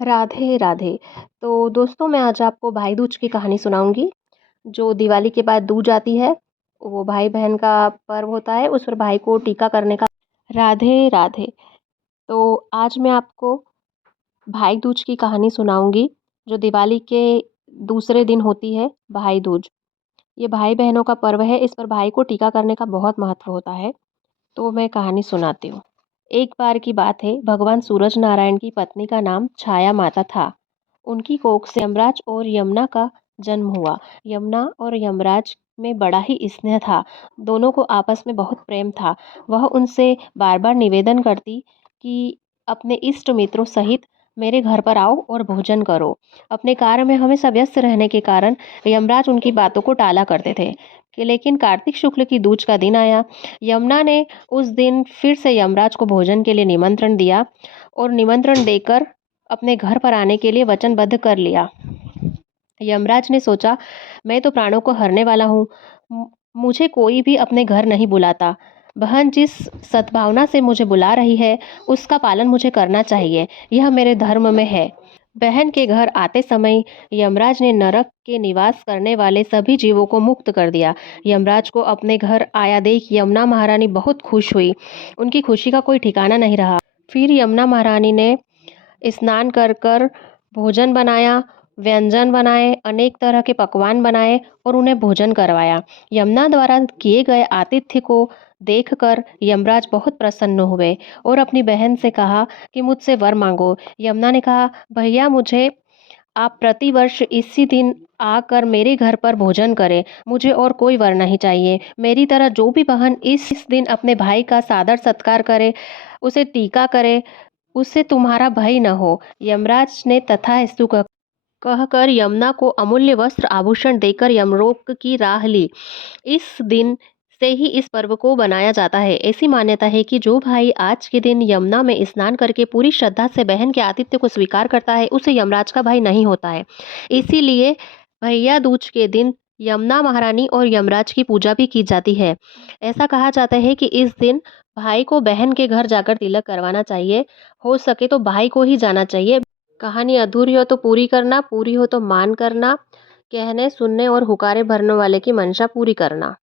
राधे राधे। तो दोस्तों, मैं आज आपको भाई दूज की कहानी सुनाऊंगी। जो दिवाली के बाद दूज आती है, वो भाई बहन का पर्व होता है। उस पर भाई को टीका करने का। राधे राधे। तो आज मैं आपको भाई दूज की कहानी सुनाऊंगी, जो दिवाली के दूसरे दिन होती है, भाई दूज। ये भाई बहनों का पर्व है। इस पर भाई को टीका करने का बहुत महत्व होता है। तो मैं कहानी सुनाती हूँ। एक बार की बात है, भगवान सूरज नारायण की पत्नी का नाम छाया माता था। उनकी कोख से यमराज और यमुना का जन्म हुआ। यमुना और यमराज में बड़ा ही स्नेह था। दोनों को आपस में बहुत प्रेम था। वह उनसे बार बार निवेदन करती कि अपने इष्ट मित्रों सहित मेरे घर पर आओ और भोजन करो। अपने कार्य में हमेशा व्यस्त रहने के कारण यमराज उनकी बातों को टाला करते थे। लेकिन कार्तिक शुक्ल की दूज का दिन आया। यमुना ने उस दिन फिर से यमराज को भोजन के लिए निमंत्रण दिया और निमंत्रण देकर अपने घर पर आने के लिए वचनबद्ध कर लिया। यमराज ने सोचा, मैं तो प्राणों को हरने वाला हूँ। मुझे कोई भी अपने घर नहीं बुलाता। बहन जिस सद्भावना से मुझे बुला रही है, उसका पालन मुझे करना चाहिए। यह मेरे धर्म में है। बहन के घर आते समय यमराज ने नरक के निवास करने वाले सभी जीवों को मुक्त कर दिया। यमराज को अपने घर आया देख यमुना महारानी बहुत खुश हुई। उनकी खुशी का कोई ठिकाना नहीं रहा। फिर यमुना महारानी ने स्नान कर कर भोजन बनाया, व्यंजन बनाए, अनेक तरह के पकवान बनाए और उन्हें भोजन करवाया। यमुना द्वारा किए गए आतिथ्य को देखकर यमराज बहुत प्रसन्न हुए और अपनी बहन से कहा कि मुझसे वर मांगो। यमुना ने कहा, भैया मुझे आप प्रतिवर्ष इसी दिन आकर मेरे घर पर भोजन करें। मुझे और कोई वर नहीं चाहिए। मेरी तरह जो भी बहन इस दिन अपने भाई का सादर सत्कार करे, उसे टीका करे, उससे तुम्हारा भय न हो। यमराज ने तथास्तु कहकर यमुना को अमूल्य वस्त्र आभूषण देकर यमलोक की राह ली। इस दिन से ही इस पर्व को बनाया जाता है। ऐसी मान्यता है कि जो भाई आज के दिन यमुना में स्नान करके पूरी श्रद्धा से बहन के आतिथ्य को स्वीकार करता है, उसे यमराज का भाई नहीं होता है। इसीलिए भैया दूज के दिन यमुना महारानी और यमराज की पूजा भी की जाती है। ऐसा कहा जाता है कि इस दिन भाई को बहन के घर जाकर तिलक करवाना चाहिए। हो सके तो भाई को ही जाना चाहिए। कहानी अधूरी हो तो पूरी करना, पूरी हो तो मान करना, कहने सुनने और हुकारे भरने वाले की मंशा पूरी करना।